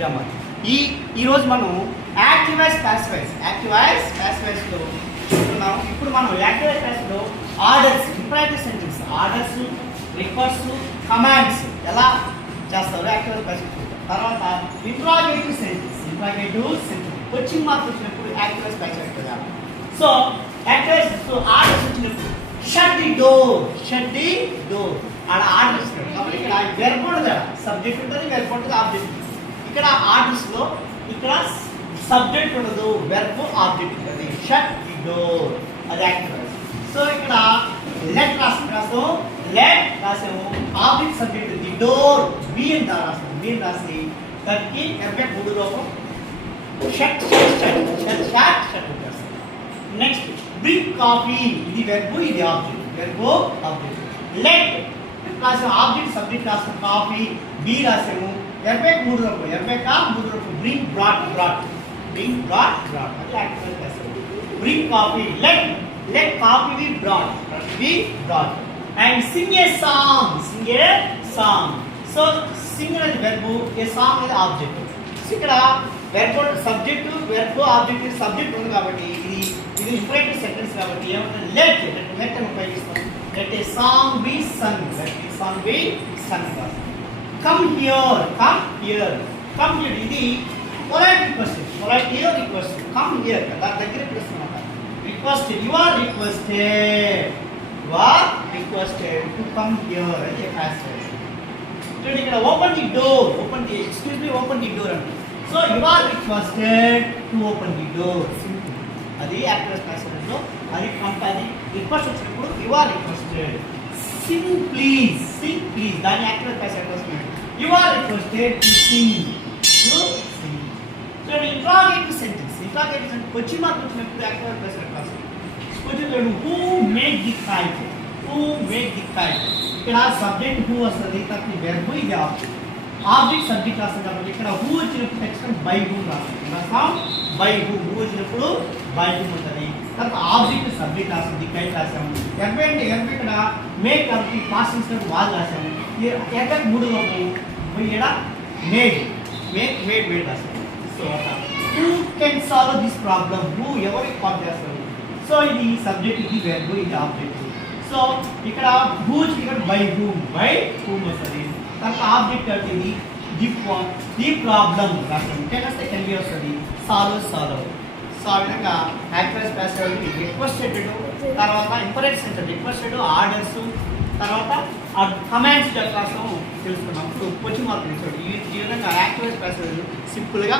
Grammar. ఈరోజు మనం యాక్టివైజ్ ప్యాసివైజ్లో చూస్తున్నాం. ఇప్పుడు మనం యాక్టివైజ్ ప్యాసివ్లో orders, imperative sentence, orders, request, commands ఎలా చేస్తారు యాక్టివైజ్ ప్యాసివ్. తర్వాత ఇంట్రాగేటివ్ సెంటెన్స్ క్వశ్చన్ మార్క్ వచ్చినప్పుడు యాక్టివైజ్ ప్యాసివ్ కదా. సో యాక్టివైజ్ ఆర్డర్స్ వచ్చినప్పుడు షట్ ది డోర్ అలా ఆర్డర్స్ కాబట్టి ఇక్కడ వెర్బ్ ఉండదు, సబ్జెక్ట్ ఉంటుంది, వెర్బ్ ఉంటుంది, ఆబ్జెక్ట్ ఉంటుంది. ఇక్కడ ఆర్డర్స్లో ఇక్కడ సబ్జెక్ట్ ఉండదు, వెర్బ్ ఆబ్జెక్ట్ ఉంటుంది. షట్ ది డోర్ అది యాక్టివైజ్. సో ఇక్కడ లెట్ రాసాము, object subject the door be అని రాసి దానికి ఎర్బె మూడు లోపం షట్ వచ్చేస్తాం. నెక్స్ట్ బ్రింగ్ కాఫీ, ఇది వెర్బ్, ఇది ఆబ్జెక్ట్, లెట్ రాసాము, ఆబ్జెక్ట్ సబ్జెక్ట్ రాసాము, కాఫీ బి రాసాము, ఎర్బెక్ మూడు రూపు బ్రింగ్ బ్రాట్ అది యాక్టివైజ్ రాసాము. Bring coffee, let coffee be brought and sing a song. So sing అనేది వెర్బ్, ఏ సాంగ్ అనేది ఆబ్జెక్ట్. ఇక్కడ verb subject, verb object, subject ఉంది కాబట్టి ఇది ఇంపరేటివ్ సెంటెన్స్ కాబట్టి ఏమంటే లెట్ అని ఉపయోగిస్తాం. Let a song be sung, come here ఇది పొలైట్ రిక్వెస్ట్, కమ్ హియర్ కదా దగ్గర పిలుస్తున్నమాట. Request, you are requested to come here అని చెప్పేస్తారు. చూడండి ఇక్కడ ఓపెన్ ది డోర్ అంటే. So you are requested to open the door, అది యాక్టివైజ్ ప్యాసివ్లో. అది రిక్వెస్ట్ వచ్చినప్పుడు you are requested. Sing please దాని యాక్టివైజ్ ప్యాసివ్ వస్తుంది. You are requested to sing. So interrogative sentence question mark వచ్చినప్పుడు యాక్టివైజ్ ప్యాసివ్ వస్తుంది. Question who make the kite, ఇక్కడ subject who వస్తుంది, తర్వాత వెర్బ్, ఇది ఆబ్జెక్ట్ సబ్జెక్ట్ రాస్తుంది కాబట్టి ఇక్కడ హూ వచ్చినప్పుడు నెక్స్ట్ బై హూమ్ రాస్తాం. బై హూమ్ వచ్చినప్పుడు బై హూమ్ ఉంటుంది. తర్వాత ఆబ్జెక్ట్ సబ్జెక్ట్ రాస్తుంది, కైట్ రాసాము. ఎర్బ్ ఇక్కడ మేక్ కాబట్టి పాస్ట్ టెన్స్ వాళ్ళు రాసాము. ఎర్బ్ మూడు లోపు ఇక్కడ మేడ్ రాసాము. So who can solve this problem, who ఎవరికి సాల్వ్ చేస్తారు. సో ఇది సబ్జెక్ట్, ఇది వెర్బ్, ఇది ఆబ్జెక్ట్. సో ఇక్కడ హూజ్ ఇక్కడ బై హూమ్ వస్తుంది. తర్వాత ఆబ్జెక్ట్ అంటే ది ప్రాబ్లమ్ రాస్తాం. కెన్ బి వస్తుంది, సాల్వ్. సో ఆ విధంగా యాక్టివైజ్ ప్యాసివ్ రిక్వెస్టెడ్, తర్వాత ఇంపరేటివ్ సెంటెన్స్ రిక్వెస్టెడ్, ఆర్డర్స్, తర్వాత కమాండ్స్ రాస్తాము తెలుసుకున్నాం. ఇప్పుడు క్వశ్చన్ మార్క్ ఈ విధంగా యాక్టివైజ్ ప్యాసివ్ సింపుల్గా